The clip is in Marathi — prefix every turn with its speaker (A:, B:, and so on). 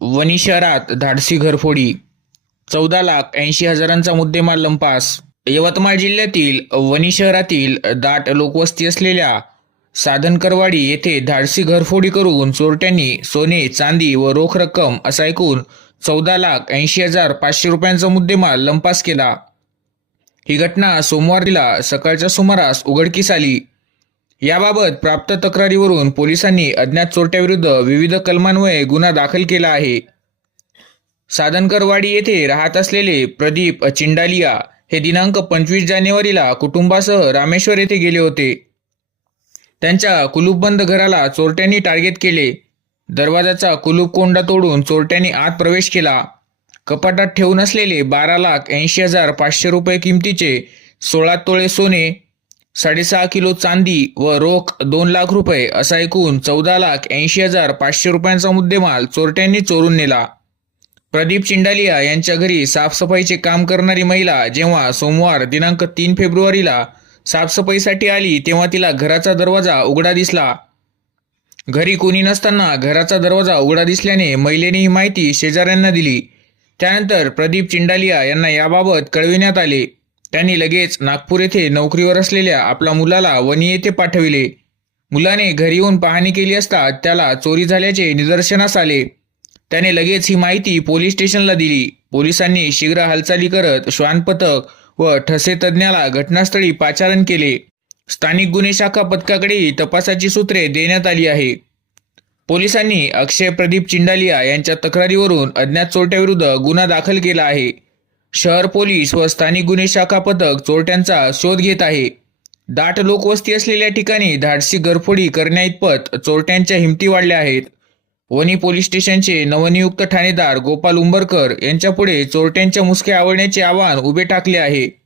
A: वणी शहरात धाडसी घरफोडी. चौदा लाख ऐंशी हजारांचा मुद्देमाल लंपास. यवतमाळ जिल्ह्यातील वणी शहरातील दाट लोकवस्ती असलेल्या साधनकरवाडी येथे धाडसी घरफोडी करून चोरट्यांनी सोने चांदी व रोख रक्कम असं ऐकून चौदा लाख ऐंशी हजार पाचशे रुपयांचा मुद्देमाल लंपास केला. ही घटना सोमवारीला सकाळच्या सुमारास उघडकीस आली. याबाबत प्राप्त तक्रारीवरून पोलिसांनी अज्ञात चोरट्याविरुद्ध विविध कलमान्वये गुन्हा दाखल केला आहे. साधनकरवाडी येथे राहत असलेले प्रदीप चिंडालिया हे दिनांक पंचवीस जानेवारीला कुटुंबासह रामेश्वर येथे गेले होते. त्यांच्या कुलूपबंद घराला चोरट्यांनी टार्गेट केले. दरवाजाचा कुलूप कोंडा तोडून चोरट्यांनी आत प्रवेश केला. कपाटात ठेवून असलेले बारा लाख ऐंशी हजार पाचशे रुपये किमतीचे सोळा तोळे सोने साडेसहा किलो चांदी व रोख दोन लाख रुपये असा एकूण चौदा लाख ऐंशी हजार पाचशे रुपयांचा मुद्देमाल चोरट्यांनी चोरून नेला. प्रदीप चिंडालिया यांच्या घरी साफसफाईचे काम करणारी महिला जेव्हा सोमवार दिनांक तीन फेब्रुवारीला साफसफाईसाठी आली तेव्हा तिला घराचा दरवाजा उघडा दिसला. घरी कोणी नसताना घराचा दरवाजा उघडा दिसल्याने महिलेने ही माहिती शेजाऱ्यांना दिली. त्यानंतर प्रदीप चिंडालिया यांना याबाबत कळविण्यात आले. त्यांनी लगेच नागपूर येथे नोकरीवर असलेल्या आपल्या मुलाला वणी येथे पाठविले. मुलाने घरी येऊन पाहणी केली असता त्याला चोरी झाल्याचे निदर्शनास आले. त्याने लगेच ही माहिती पोलीस स्टेशनला दिली. पोलिसांनी शीघ्र हालचाली करत श्वान पथक व ठसे तज्ज्ञाला घटनास्थळी पाचारण केले. स्थानिक गुन्हे शाखा पथकाकडेही तपासाची सूत्रे देण्यात आली आहे. पोलिसांनी अक्षय प्रदीप चिंडालिया यांच्या तक्रारीवरून अज्ञात चोरट्याविरुद्ध गुन्हा दाखल केला आहे. शहर पोलीस व स्थानिक गुन्हे शाखा पथक चोरट्यांचा शोध घेत आहे. दाट लोकवस्ती असलेल्या ठिकाणी धाडसी घरफोडी करण्याइतपत चोरट्यांच्या हिमती वाढल्या आहेत. वणी पोलीस स्टेशनचे नवनियुक्त ठाणेदार गोपाल उंबरकर यांच्यापुढे चोरट्यांच्या मुसक्या आवळण्याचे आव्हान उभे टाकले आहे.